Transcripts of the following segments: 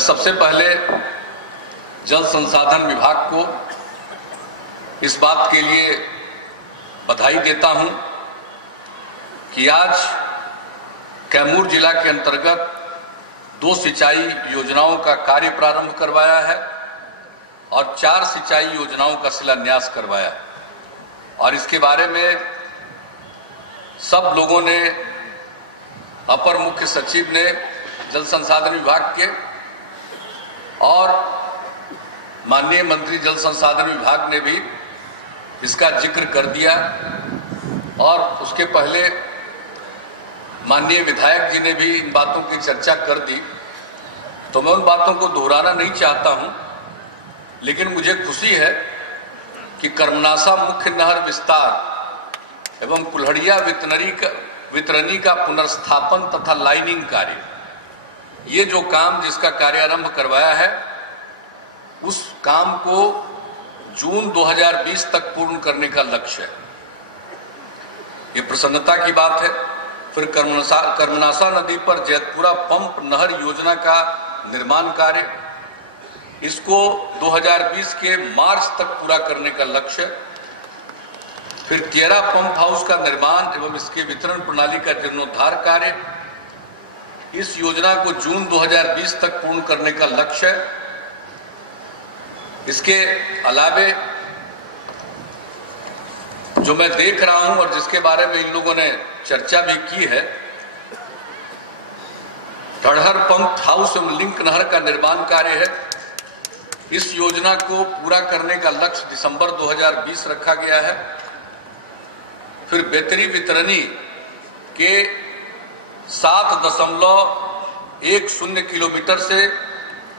सबसे पहले जल संसाधन विभाग को इस बात के लिए बधाई देता हूं कि आज कैमूर जिला के अंतर्गत 2 सिंचाई योजनाओं का कार्य प्रारंभ करवाया है और 4 सिंचाई योजनाओं का शिलान्यास करवाया है। और इसके बारे में सब लोगों ने, अपर मुख्य सचिव ने जल संसाधन विभाग के और माननीय मंत्री जल संसाधन विभाग ने भी इसका जिक्र कर दिया और उसके पहले माननीय विधायक जी ने भी इन बातों की चर्चा कर दी, तो मैं उन बातों को दोहराना नहीं चाहता हूं। लेकिन मुझे खुशी है कि कर्मनासा मुख्य नहर विस्तार एवं कुल्हड़िया वितरणी का पुनर्स्थापन तथा लाइनिंग कार्य, ये जो काम जिसका कार्यारंभ करवाया है, उस काम को जून 2020 तक पूर्ण करने का लक्ष्य है। ये प्रसन्नता की बात है। फिर कर्मनासा नदी पर जैतपुरा पंप नहर योजना का निर्माण कार्य, इसको 2020 के मार्च तक पूरा करने का लक्ष्य। फिर तियरा पंप हाउस का निर्माण एवं इसके वितरण प्रणाली का जीर्णोद्धार कार्य, इस योजना को जून 2020 तक पूर्ण करने का लक्ष्य। इसके अलावे जो मैं देख रहा हूं और जिसके बारे में इन लोगों ने चर्चा भी की है, धड़हर पंप हाउस एवं लिंक नहर का निर्माण कार्य है। इस योजना को पूरा करने का लक्ष्य दिसंबर 2020 रखा गया है। फिर बेतरी वितरणी के 7.10 किलोमीटर से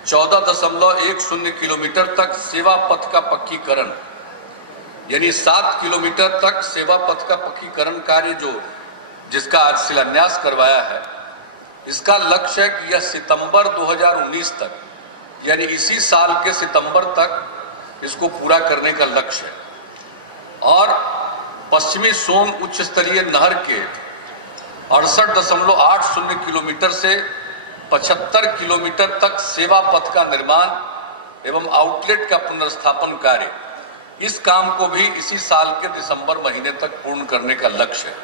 14.10 किलोमीटर तक सेवा पथ का पक्कीकरण, यानी 7 किलोमीटर तक सेवा पथ का पक्कीकरण कार्य जिसका आज शिलान्यास करवाया है, इसका लक्ष्य है कि यह सितंबर 2019 तक, यानी इसी साल के सितंबर तक इसको पूरा करने का लक्ष्य है। और पश्चिमी सोन उच्च स्तरीय नहर के 68.80 किलोमीटर से 75 किलोमीटर तक सेवा पथ का निर्माण एवं आउटलेट का पुनर्स्थापन कार्य, इस काम को भी इसी साल के दिसंबर महीने तक पूर्ण करने का लक्ष्य है।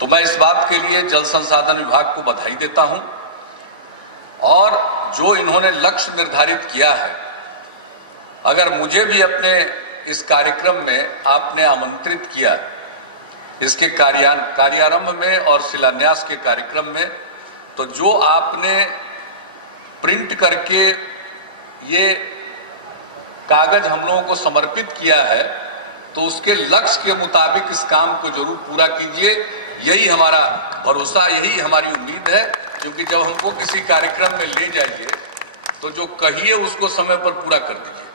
तो मैं इस बात के लिए जल संसाधन विभाग को बधाई देता हूं। और जो इन्होंने लक्ष्य निर्धारित किया है, अगर मुझे भी अपने इस कार्यक्रम में आपने आमंत्रित किया, इसके कार्यारंभ में और शिलान्यास के कार्यक्रम में, तो जो आपने प्रिंट करके ये कागज हम लोगों को समर्पित किया है, तो उसके लक्ष्य के मुताबिक इस काम को जरूर पूरा कीजिए। यही हमारा भरोसा, यही हमारी उम्मीद है। क्योंकि जब हमको किसी कार्यक्रम में ले जाइए तो जो कहिए उसको समय पर पूरा कर दीजिए,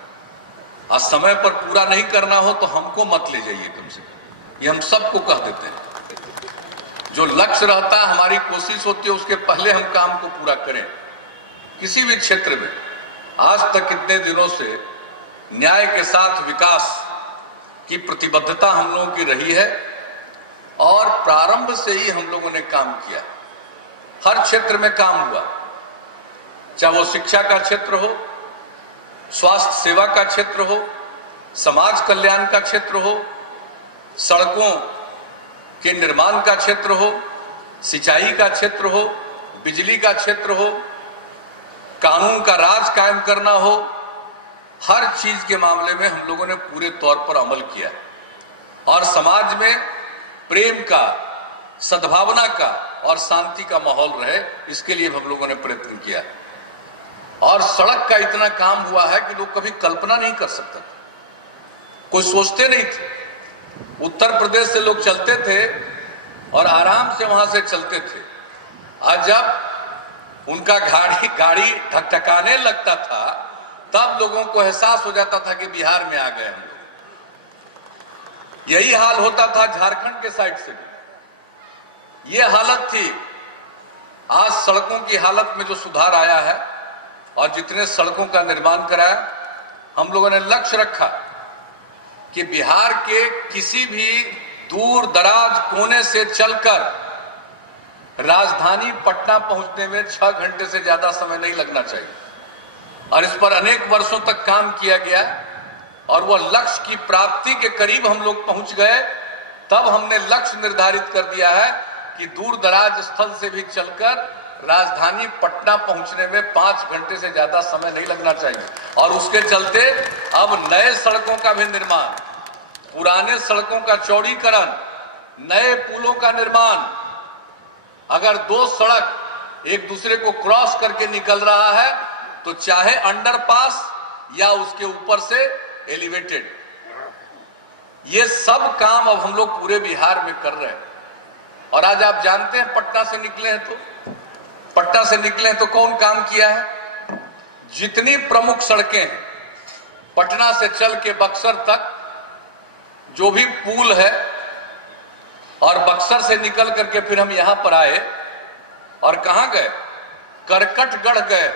और समय पर पूरा नहीं करना हो तो हमको मत ले जाइए कम से कम। ये हम सबको कह देते हैं। जो लक्ष्य रहता है, हमारी कोशिश होती है उसके पहले हम काम को पूरा करें। किसी भी क्षेत्र में आज तक कितने दिनों से न्याय के साथ विकास की प्रतिबद्धता हम लोगों की रही है और प्रारंभ से ही हम लोगों ने काम किया। हर क्षेत्र में काम हुआ, चाहे वो शिक्षा का क्षेत्र हो, स्वास्थ्य सेवा का क्षेत्र हो, समाज कल्याण का क्षेत्र हो, सड़कों के निर्माण का क्षेत्र हो, सिंचाई का क्षेत्र हो, बिजली का क्षेत्र हो, कानून का राज कायम करना हो, हर चीज के मामले में हम लोगों ने पूरे तौर पर अमल किया। और समाज में प्रेम का, सद्भावना का और शांति का माहौल रहे, इसके लिए हम लोगों ने प्रयत्न किया। और सड़क का इतना काम हुआ है कि लोग कभी कल्पना नहीं कर सकते थे, कोई सोचते नहीं थे। उत्तर प्रदेश से लोग चलते थे और आराम से वहां से चलते थे। आज जब उनका गाड़ी ठकठकाने लगता था, तब लोगों को एहसास हो जाता था कि बिहार में आ गए हम लोग। यही हाल होता था झारखंड के साइड से भी, ये हालत थी। आज सड़कों की हालत में जो सुधार आया है और जितने सड़कों का निर्माण कराया, हम लोगों ने लक्ष्य रखा कि बिहार के किसी भी दूर दराज कोने से चलकर राजधानी पटना पहुंचने में 6 घंटे से ज्यादा समय नहीं लगना चाहिए। और इस पर अनेक वर्षों तक काम किया गया और वह लक्ष्य की प्राप्ति के करीब हम लोग पहुंच गए। तब हमने लक्ष्य निर्धारित कर दिया है कि दूर दराज स्थल से भी चलकर राजधानी पटना पहुंचने में 5 घंटे से ज्यादा समय नहीं लगना चाहिए। और उसके चलते अब नए सड़कों का भी निर्माण, पुराने सड़कों का चौड़ीकरण, नए पुलों का निर्माण, अगर 2 सड़क एक दूसरे को क्रॉस करके निकल रहा है तो चाहे अंडरपास या उसके ऊपर से एलिवेटेड, ये सब काम अब हम लोग पूरे बिहार में कर रहे हैं। और आज आप जानते हैं पटना से निकले हैं तो कौन काम किया है? जितनी प्रमुख सड़कें हैं पटना से चल के बक्सर तक, जो भी पुल है, और बक्सर से निकल करके फिर हम यहां पर आए और कहां गए? करकटगढ़ गए,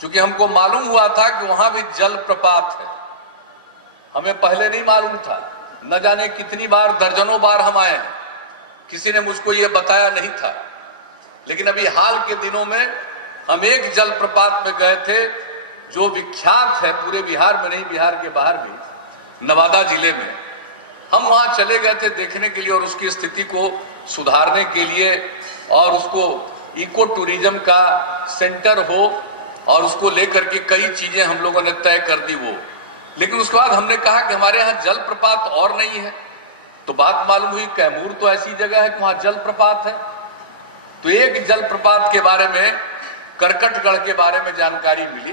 क्योंकि हमको मालूम हुआ था कि वहां भी जल प्रपात है। हमें पहले नहीं मालूम था, न जाने कितनी बार, दर्जनों बार हम आए हैं, किसी ने मुझको ये बताया नहीं था। लेकिन अभी हाल के दिनों में हम एक जल प्रपात में गए थे जो विख्यात है पूरे बिहार में नहीं, बिहार के बाहर भी, नवादा जिले में। हम वहां चले गए थे देखने के लिए और उसकी स्थिति को सुधारने के लिए, और उसको इको टूरिज्म का सेंटर हो, और उसको लेकर के कई चीजें हम लोगों ने तय कर दी वो। लेकिन उसके बाद हमने कहा कि हमारे यहाँ जल प्रपात और नहीं है, तो बात मालूम हुई कैमूर तो ऐसी जगह है कि वहां जल प्रपात है। तो एक जल प्रपात के बारे में, करकटगढ़ के बारे में जानकारी मिली,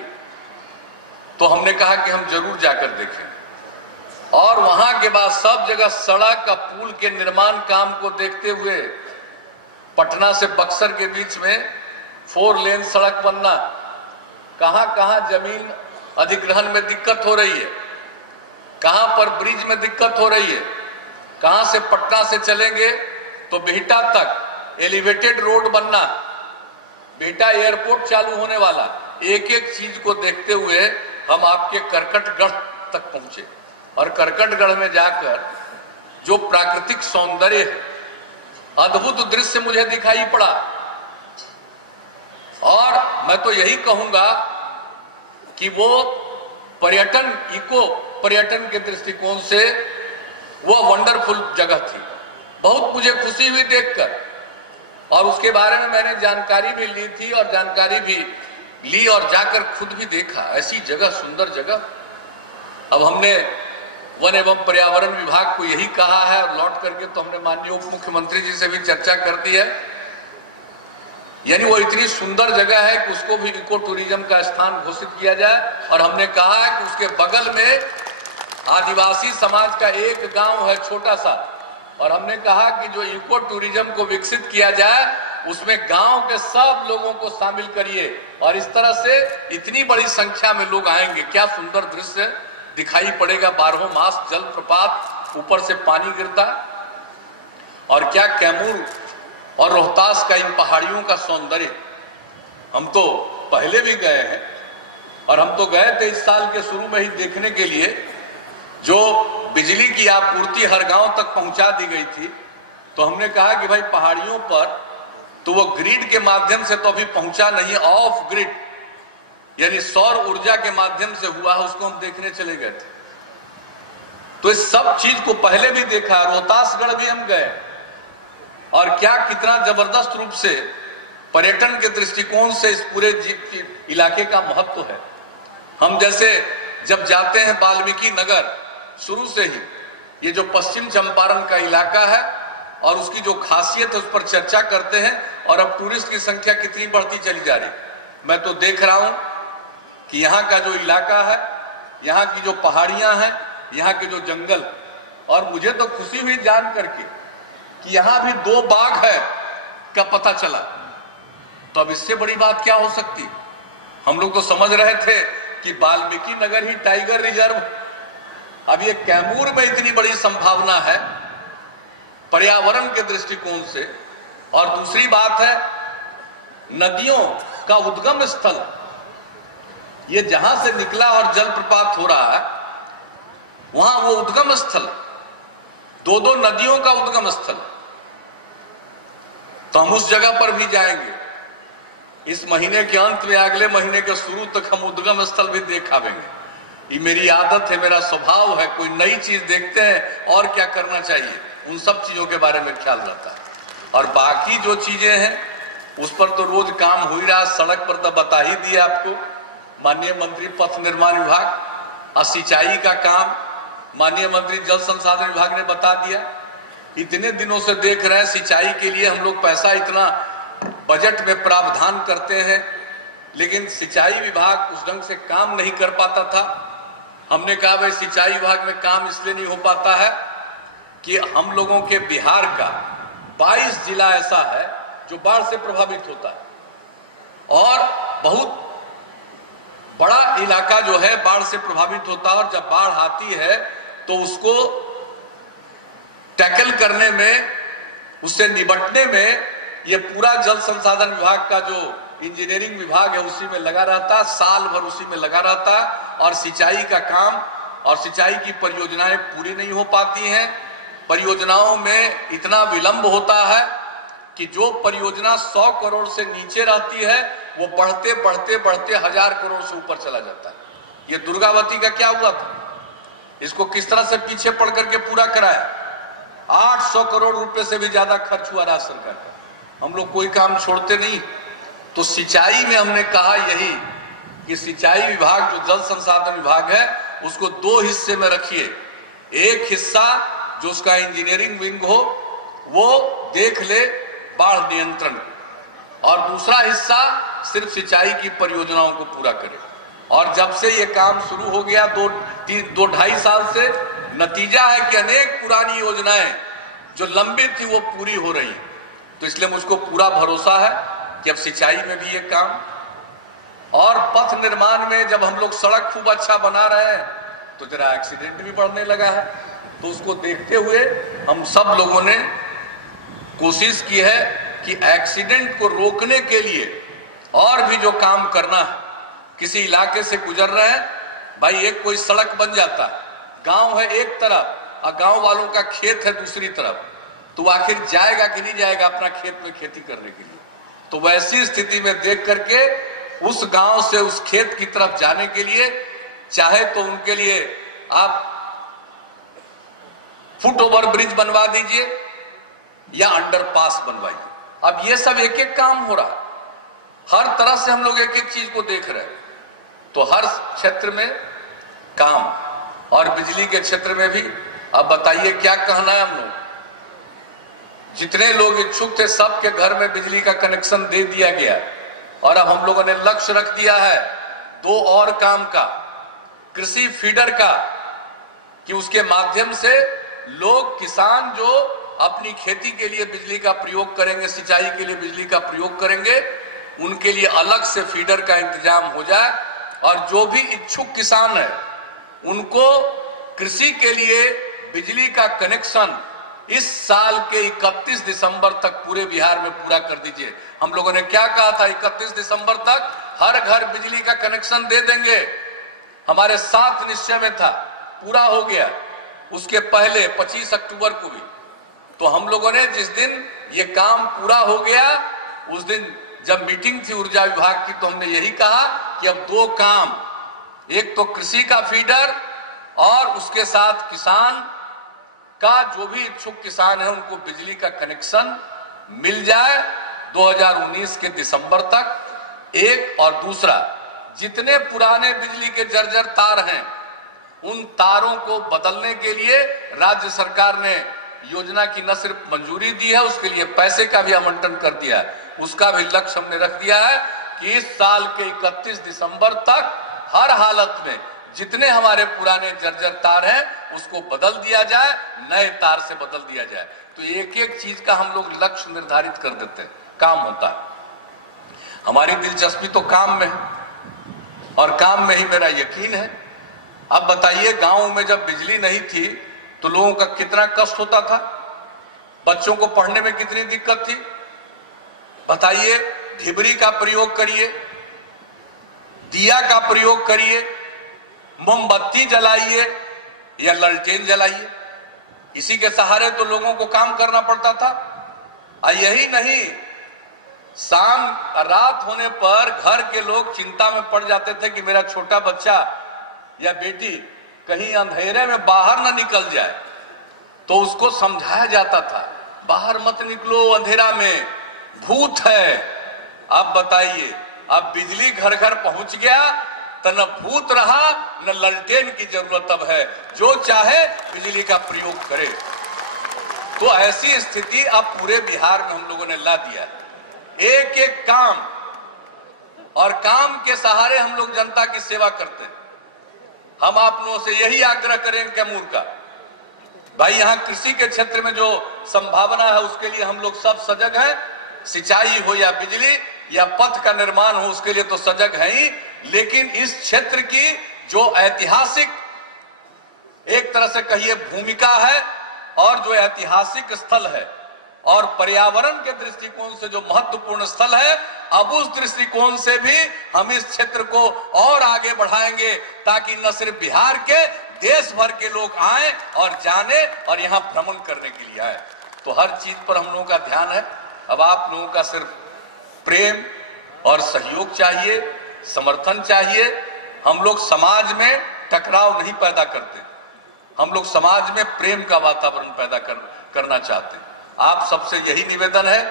तो हमने कहा कि हम जरूर जाकर देखें। और वहां के बाद सब जगह सड़क का पुल के निर्माण काम को देखते हुए पटना से बक्सर के बीच में 4 लेन सड़क बनना, कहां कहां जमीन अधिग्रहण में दिक्कत हो रही है, कहां पर ब्रिज में दिक्कत हो रही है, कहां से पटना से चलेंगे तो बिहटा तक एलिवेटेड रोड बनना, बिहटा एयरपोर्ट चालू होने वाला, एक एक चीज को देखते हुए हम आपके करकटगढ़ तक पहुंचे। और करकटगढ़ में जाकर जो प्राकृतिक सौंदर्य है, अद्भुत दृश्य मुझे दिखाई पड़ा। और मैं तो यही कहूंगा कि वो पर्यटन, इको पर्यटन के दृष्टिकोण से वो वंडरफुल जगह थी। बहुत मुझे खुशी हुई देखकर, और उसके बारे में मैंने जानकारी भी ली थी और जानकारी भी ली और जाकर खुद भी देखा। ऐसी जगह, सुंदर जगह। अब हमने वन एवं पर्यावरण विभाग को यही कहा है, और लौट करके तो हमने माननीय उप मुख्यमंत्री जी से भी चर्चा कर दी है। यानी वो इतनी सुंदर जगह है कि उसको भी इको टूरिज्म का स्थान घोषित किया जाए। और हमने कहा है कि उसके बगल में आदिवासी समाज का एक गांव है छोटा सा, और हमने कहा कि जो इको टूरिज्म को विकसित किया जाए उसमें गांव के सब लोगों को शामिल करिए, और इस तरह से इतनी बड़ी संख्या में लोग आएंगे। क्या सुंदर दृश्य दिखाई पड़ेगा, 12 मास जल प्रपात, ऊपर से पानी गिरता, और क्या कैमूर और रोहतास का इन पहाड़ियों का सौंदर्य। हम तो पहले भी गए हैं, और हम तो गए थे इस साल के शुरू में ही देखने के लिए, जो बिजली की आपूर्ति हर गांव तक पहुंचा दी गई थी। तो हमने कहा कि भाई पहाड़ियों पर तो वो ग्रिड के माध्यम से तो अभी पहुंचा नहीं, ऑफ ग्रिड यानी सौर ऊर्जा के माध्यम से हुआ है, उसको हम देखने चले गए थे। तो इस सब चीज को पहले भी देखा। रोहतासगढ़ भी हम गए, और क्या कितना जबरदस्त रूप से पर्यटन के दृष्टिकोण से इस पूरे इलाके का महत्व है। हम जैसे जब जाते हैं वाल्मीकि नगर, शुरू से ही ये जो पश्चिम चंपारण का इलाका है और उसकी जो खासियत है उस पर चर्चा करते हैं, और अब टूरिस्ट की संख्या कितनी बढ़ती चली जा रही। मैं तो देख रहा हूं कि यहाँ का जो इलाका है, यहाँ की जो पहाड़ियां हैं, यहाँ के जो जंगल, और मुझे तो खुशी हुई जान करके कि यहाँ भी 2 बाघ है का पता चला। तो अब इससे बड़ी बात क्या हो सकती। हम लोग तो समझ रहे थे कि वाल्मीकि नगर ही टाइगर रिजर्व, अब ये कैमूर में इतनी बड़ी संभावना है पर्यावरण के दृष्टिकोण से। और दूसरी बात है नदियों का उद्गम स्थल, ये जहां से निकला और जलप्रपात हो रहा है वहां वो उद्गम स्थल, 2 नदियों का उद्गम स्थल। तो हम उस जगह पर भी जाएंगे, इस महीने के अंत में अगले महीने के शुरू तक हम उद्गम स्थल भी देख आवेंगे। ये मेरी आदत है, मेरा स्वभाव है। कोई नई चीज देखते हैं और क्या करना चाहिए, उन सब चीजों के बारे में ख्याल रहता है। और बाकी जो चीजें हैं उस पर तो रोज काम हो ही रहा। सड़क पर तो बता ही दिया आपको, माननीय मंत्री पथ निर्माण विभाग और सिंचाई का काम माननीय मंत्री जल संसाधन विभाग ने बता दिया। इतने दिनों से देख रहे हैं सिंचाई के लिए हम लोग पैसा इतना बजट में प्रावधान करते हैं, लेकिन सिंचाई विभाग उस ढंग से काम नहीं कर पाता था। हमने कहा भाई सिंचाई विभाग में काम इसलिए नहीं हो पाता है कि हम लोगों के बिहार का 22 जिला ऐसा है जो बाढ़ से प्रभावित होता है और बहुत बड़ा इलाका जो है बाढ़ से प्रभावित होता है। और जब बाढ़ आती है तो उसको टैकल करने में, उससे निपटने में ये पूरा जल संसाधन विभाग का जो इंजीनियरिंग विभाग है उसी में लगा रहता है, साल भर उसी में लगा रहता है। और सिंचाई का काम और सिंचाई की परियोजनाएं पूरी नहीं हो पाती हैं। परियोजनाओं में इतना विलंब होता है कि जो परियोजना 100 करोड़ से नीचे रहती है वो बढ़ते बढ़ते बढ़ते 1000 करोड़ से ऊपर चला जाता है। ये दुर्गावती का क्या हुआ था, इसको किस तरह से पीछे पड़ करके पूरा कराया। 800 करोड़ रुपए से भी ज्यादा खर्च हुआ राज्य सरकार का। हम लोग कोई काम छोड़ते नहीं। तो सिंचाई में हमने कहा यही कि सिंचाई विभाग जो जल संसाधन विभाग है उसको 2 हिस्से में रखिए। एक हिस्सा जो उसका इंजीनियरिंग विंग हो वो देख ले बाढ़ नियंत्रण, और दूसरा हिस्सा सिर्फ सिंचाई की परियोजनाओं को पूरा करे। और जब से ये काम शुरू हो गया 2-2.5 साल से, नतीजा है कि अनेक पुरानी योजनाएं जो लंबित थी वो पूरी हो रही। तो इसलिए मुझको पूरा भरोसा है कि अब सिंचाई में भी ये काम, और पथ निर्माण में जब हम लोग सड़क खूब अच्छा बना रहे हैं तो जरा एक्सीडेंट भी बढ़ने लगा है। तो उसको देखते हुए हम सब लोगों ने कोशिश की है कि एक्सीडेंट को रोकने के लिए और भी जो काम करना है। किसी इलाके से गुजर रहे हैं, भाई एक कोई सड़क बन जाता, गांव है एक तरफ और गांव वालों का खेत है दूसरी तरफ, तो आखिर जाएगा कि नहीं जाएगा अपना खेत में खेती करने के लिए। तो वैसी स्थिति में देख करके उस गांव से उस खेत की तरफ जाने के लिए चाहे तो उनके लिए आप फुट ओवर ब्रिज बनवा दीजिए या अंडरपास बनवाइए। अब ये सब एक एक काम हो रहा है, हर तरह से हम लोग एक एक चीज को देख रहे हैं। तो हर क्षेत्र में काम, और बिजली के क्षेत्र में भी। अब बताइए क्या कहना है हम लोग, जितने लोग इच्छुक थे सबके घर में बिजली का कनेक्शन दे दिया गया। और अब हम लोगों ने लक्ष्य रख दिया है 2 और काम का, कृषि फीडर का, कि उसके माध्यम से लोग किसान जो अपनी खेती के लिए बिजली का प्रयोग करेंगे, सिंचाई के लिए बिजली का प्रयोग करेंगे, उनके लिए अलग से फीडर का इंतजाम हो जाए। और जो भी इच्छुक किसान है उनको कृषि के लिए बिजली का कनेक्शन इस साल के 31 दिसंबर तक पूरे बिहार में पूरा कर दीजिए। हम लोगों ने क्या कहा था, 31 दिसंबर तक हर घर बिजली का कनेक्शन दे देंगे, हमारे 7 निश्चय में था, पूरा हो गया। उसके पहले 25 अक्टूबर को भी। तो हम लोगों ने जिस दिन ये काम पूरा हो गया उस दिन जब मीटिंग थी ऊर्जा विभाग की, तो हमने यही कहा कि अब 2 काम, एक तो कृषि का फीडर और उसके साथ किसान का, जो भी इच्छुक किसान है उनको बिजली का कनेक्शन मिल जाए 2019 के दिसंबर तक। एक, और दूसरा, जितने पुराने बिजली के जर्जर तार हैं उन तारों को बदलने के लिए राज्य सरकार ने योजना की न सिर्फ मंजूरी दी है, उसके लिए पैसे का भी आवंटन कर दिया है। उसका भी लक्ष्य हमने रख दिया है कि इस साल के 31 दिसंबर तक हर हालत में जितने हमारे पुराने जर्जर तार हैं उसको बदल दिया जाए, नए तार से बदल दिया जाए। तो एक एक चीज का हम लोग लक्ष्य निर्धारित कर देते हैं, काम होता है। हमारी दिलचस्पी तो काम में है और काम में ही मेरा यकीन है। अब बताइए, गांव में जब बिजली नहीं थी तो लोगों का कितना कष्ट होता था, बच्चों को पढ़ने में कितनी दिक्कत थी। बताइए, ढिबरी का प्रयोग करिए, दिया का प्रयोग करिए, मोमबत्ती जलाइए या ललटेन जलाइए, इसी के सहारे तो लोगों को काम करना पड़ता था। और यही नहीं, शाम रात होने पर घर के लोग चिंता में पड़ जाते थे कि मेरा छोटा बच्चा या बेटी कहीं अंधेरे में बाहर ना निकल जाए, तो उसको समझाया जाता था बाहर मत निकलो, अंधेरा में भूत है। अब बताइए, अब बिजली घर घर पहुंच गया तो न भूत रहा न ललटेन की जरूरत अब है, जो चाहे बिजली का प्रयोग करे। तो ऐसी स्थिति अब पूरे बिहार में हम लोगों ने ला दिया। एक एक काम और काम के सहारे हम लोग जनता की सेवा करते हैं। हम आप लोगों से यही आग्रह करेंगे कैमूर का, भाई यहाँ कृषि के क्षेत्र में जो संभावना है उसके लिए हम लोग सब सजग हैं। सिंचाई हो या बिजली या पथ का निर्माण हो, उसके लिए तो सजग है ही, लेकिन इस क्षेत्र की जो ऐतिहासिक एक तरह से कहिए भूमिका है और जो ऐतिहासिक स्थल है और पर्यावरण के दृष्टिकोण से जो महत्वपूर्ण स्थल है, अब उस दृष्टिकोण से भी हम इस क्षेत्र को और आगे बढ़ाएंगे ताकि न सिर्फ बिहार के, देश भर के लोग आए और जाने और यहाँ भ्रमण करने के लिए आए। तो हर चीज पर हम लोगों का ध्यान है। अब आप लोगों का सिर्फ प्रेम और सहयोग चाहिए, समर्थन चाहिए। हम लोग समाज में टकराव नहीं पैदा करते, हम लोग समाज में प्रेम का वातावरण पैदा करना चाहते हैं। आप सबसे यही निवेदन है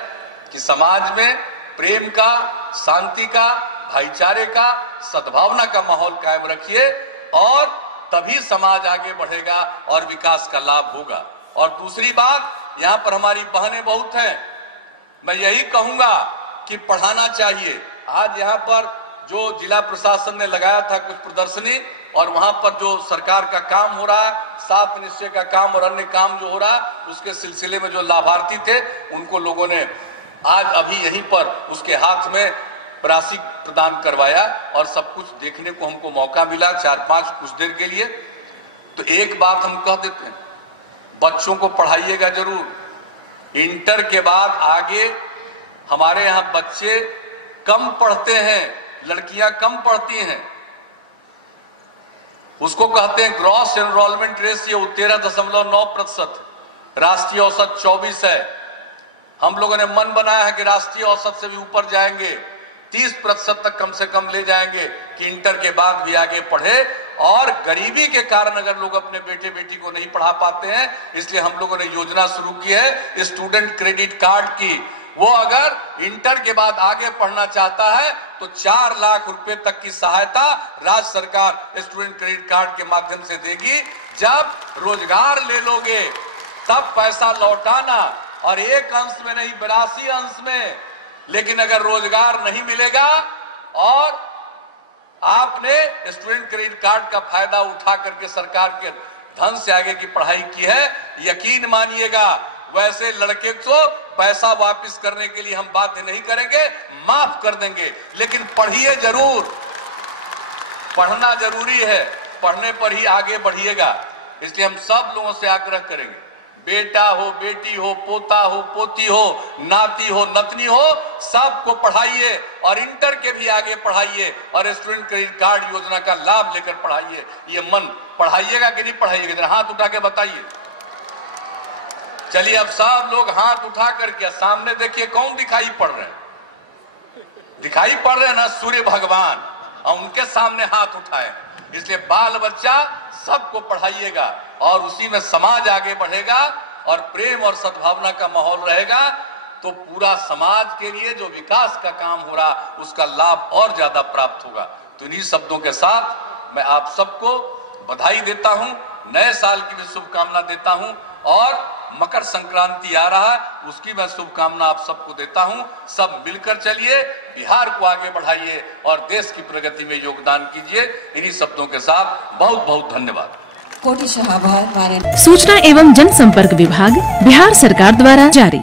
कि समाज में प्रेम का, शांति का, भाईचारे का, सद्भावना का माहौल कायम रखिए और तभी समाज आगे बढ़ेगा और विकास का लाभ होगा। और दूसरी बात, यहाँ पर हमारी बहनें बहुत हैं, मैं यही कहूंगा कि पढ़ाना चाहिए। आज यहाँ पर जो जिला प्रशासन ने लगाया था कुछ प्रदर्शनी और वहां पर जो सरकार का काम हो रहा है, 7 निश्चय का काम और अन्य काम जो हो रहा है, उसके सिलसिले में जो लाभार्थी थे उनको लोगों ने आज अभी यहीं पर उसके हाथ में राशि प्रदान करवाया और सब कुछ देखने को हमको मौका मिला 4-5 कुछ देर के लिए। तो एक बात हम कह देते हैं, बच्चों को पढ़ाइएगा जरूर। इंटर के बाद आगे हमारे यहाँ बच्चे कम पढ़ते हैं, लड़कियां कम पढ़ती हैं। उसको कहते हैं ग्रॉस एनरोलमेंट रेशियो 13.9%, राष्ट्रीय औसत 24 है। हम लोगों ने मन बनाया है कि राष्ट्रीय औसत से भी ऊपर जाएंगे, 30% तक कम से कम ले जाएंगे कि इंटर के बाद भी आगे पढ़े। और गरीबी के कारण अगर लोग अपने बेटे बेटी को नहीं पढ़ा पाते हैं, इसलिए हम लोगों ने योजना शुरू की है स्टूडेंट क्रेडिट कार्ड की। वो अगर इंटर के बाद आगे पढ़ना चाहता है तो 4 लाख रुपए तक की सहायता राज्य सरकार स्टूडेंट क्रेडिट कार्ड के माध्यम से देगी। जब रोजगार ले लोगे तब पैसा लौटाना, और 1 अंश में नहीं 82 अंश में। लेकिन अगर रोजगार नहीं मिलेगा और आपने स्टूडेंट क्रेडिट कार्ड का फायदा उठा करके सरकार के धन से आगे की पढ़ाई की है, यकीन मानिएगा वैसे लड़के को पैसा वापस करने के लिए हम बाध्य नहीं करेंगे, माफ कर देंगे। लेकिन पढ़िए जरूर, पढ़ना जरूरी है, पढ़ने पर ही आगे बढ़िएगा। इसलिए हम सब लोगों से आग्रह करेंगे, बेटा हो, बेटी हो, पोता हो, पोती हो, नाती हो, नतनी हो, सबको पढ़ाइए और इंटर के भी आगे पढ़ाइए और स्टूडेंट क्रेडिट कार्ड योजना का लाभ लेकर पढ़ाइए। ये मन पढ़ाइएगा कि नहीं पढ़ाइएगा, जरा हाथ उठा के बताइए। चलिए अब सब लोग हाथ उठा करके सामने देखिए कौन दिखाई पड़ रहे हैं। दिखाई पड़ रहे हैं ना, सूर्य भगवान, और उनके सामने हाथ उठाए। इसलिए बाल बच्चा सबको पढ़ाइएगा और उसी में समाज आगे बढ़ेगा और प्रेम और सद्भावना का माहौल रहेगा तो पूरा समाज के लिए जो विकास का काम हो रहा उसका लाभ और ज्यादा प्राप्त होगा। तो इन्हीं शब्दों के साथ मैं आप सबको बधाई देता हूं, नए साल की भी शुभकामना देता हूं और मकर संक्रांति आ रहा है उसकी मैं शुभकामना आप सबको देता हूं। सब मिलकर चलिए, बिहार को आगे बढ़ाइए और देश की प्रगति में योगदान कीजिए। इन्हीं शब्दों के साथ बहुत बहुत धन्यवाद। सूचना एवं जनसंपर्क विभाग, बिहार सरकार द्वारा जारी।